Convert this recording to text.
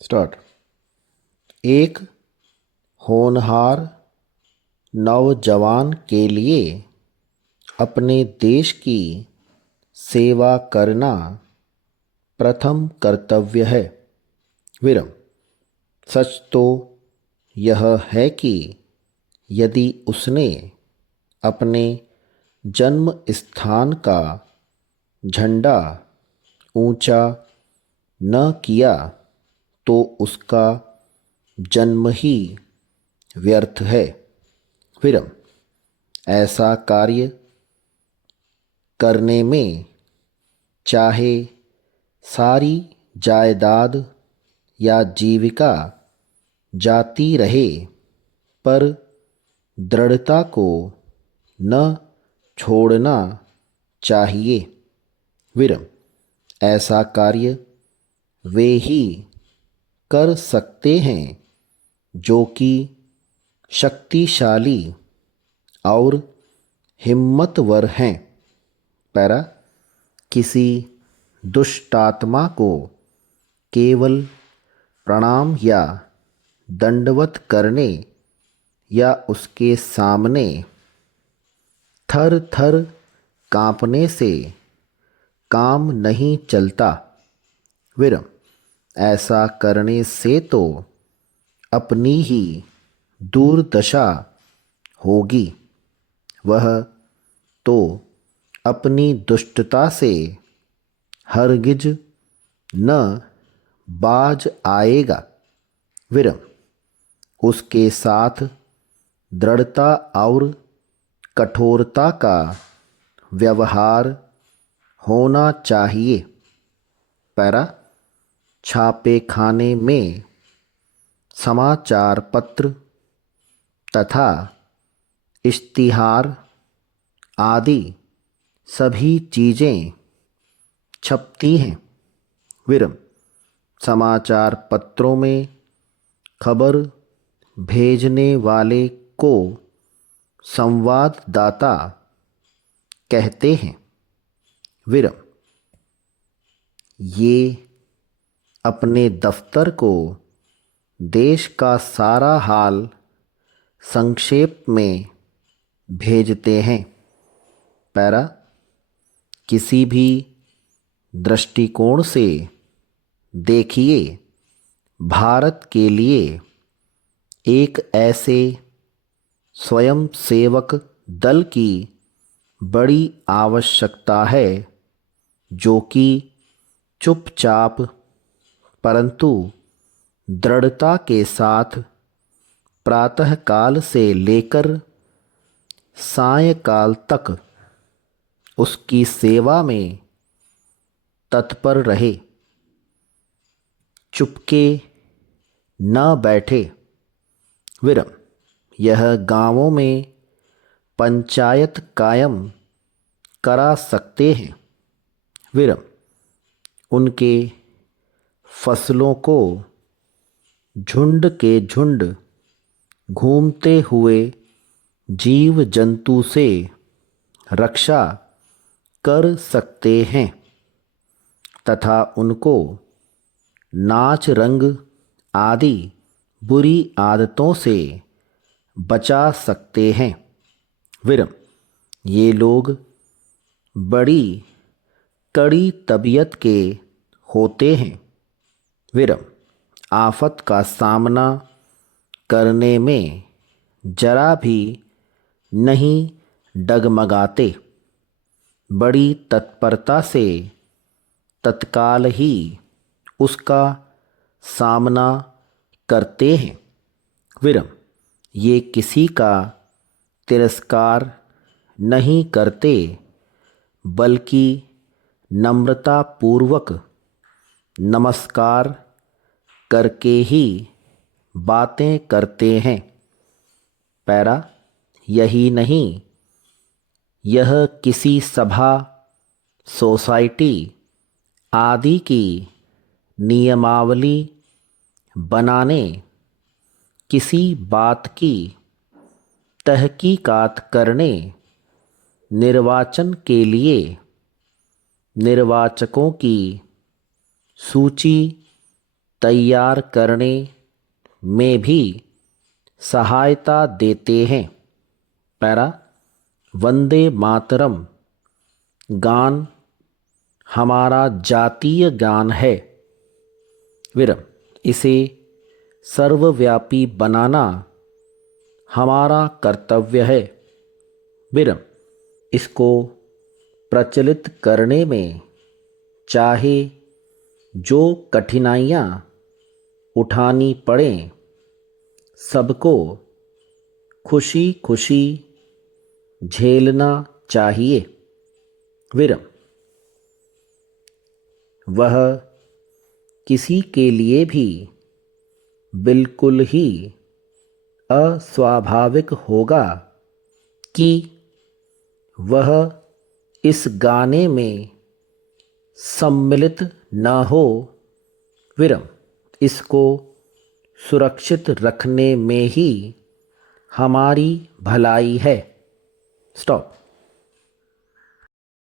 Start. एक होनहार नौजवान के लिए अपने देश की सेवा करना प्रथम कर्तव्य है। विरम। सच तो यह है कि यदि उसने अपने जन्म स्थान का झंडा ऊंचा न किया तो उसका जन्म ही व्यर्थ है। विरम। ऐसा कार्य करने में चाहे सारी जायदाद या जीविका जाती रहे, पर दृढ़ता को न छोड़ना चाहिए। विरम। ऐसा कार्य वे ही कर सकते हैं जो कि शक्तिशाली और हिम्मतवर हैं। पैरा। किसी दुष्टात्मा को केवल प्रणाम या दंडवत करने या उसके सामने थर थर कांपने से काम नहीं चलता। विरम। ऐसा करने से तो अपनी ही दुर्दशा होगी। वह तो अपनी दुष्टता से हरगिज न बाज आएगा। विरम। उसके साथ दृढ़ता और कठोरता का व्यवहार होना चाहिए। पैरा। छापे खाने में समाचार पत्र तथा इश्तिहार आदि सभी चीज़ें छपती हैं। विरम। समाचार पत्रों में खबर भेजने वाले को संवाददाता कहते हैं। विरम। ये अपने दफ्तर को देश का सारा हाल संक्षेप में भेजते हैं। पैरा। किसी भी दृष्टिकोण से देखिए, भारत के लिए एक ऐसे स्वयंसेवक दल की बड़ी आवश्यकता है जो कि चुपचाप परंतु दृढ़ता के साथ प्रातःकाल से लेकर सायंकाल तक उसकी सेवा में तत्पर रहे, चुपके न बैठे। विरम। यह गांवों में पंचायत कायम करा सकते हैं। विरम। उनके फसलों को झुंड के झुंड घूमते हुए जीव जंतु से रक्षा कर सकते हैं तथा उनको नाच रंग आदि बुरी आदतों से बचा सकते हैं। विरम। ये लोग बड़ी कड़ी तबीयत के होते हैं। विरम। आफत का सामना करने में जरा भी नहीं डगमगाते, बड़ी तत्परता से तत्काल ही उसका सामना करते हैं। विरम। ये किसी का तिरस्कार नहीं करते, बल्कि नम्रतापूर्वक नमस्कार करके ही बातें करते हैं। पैरा। यही नहीं, यह किसी सभा, सोसाइटी आदि की नियमावली बनाने, किसी बात की तहकीकात करने, निर्वाचन के लिए निर्वाचकों की सूची तैयार करने में भी सहायता देते हैं। पैरा, वंदे मातरम गान हमारा जातीय गान है। विराम, इसे सर्वव्यापी बनाना हमारा कर्तव्य है। विराम, इसको प्रचलित करने में चाहे जो कठिनाइयाँ उठानी पड़ें, सबको खुशी खुशी झेलना चाहिए। विराम, वह किसी के लिए भी बिल्कुल ही अस्वाभाविक होगा कि वह इस गाने में सम्मिलित न हो। विराम, इसको सुरक्षित रखने में ही हमारी भलाई है। स्टॉप।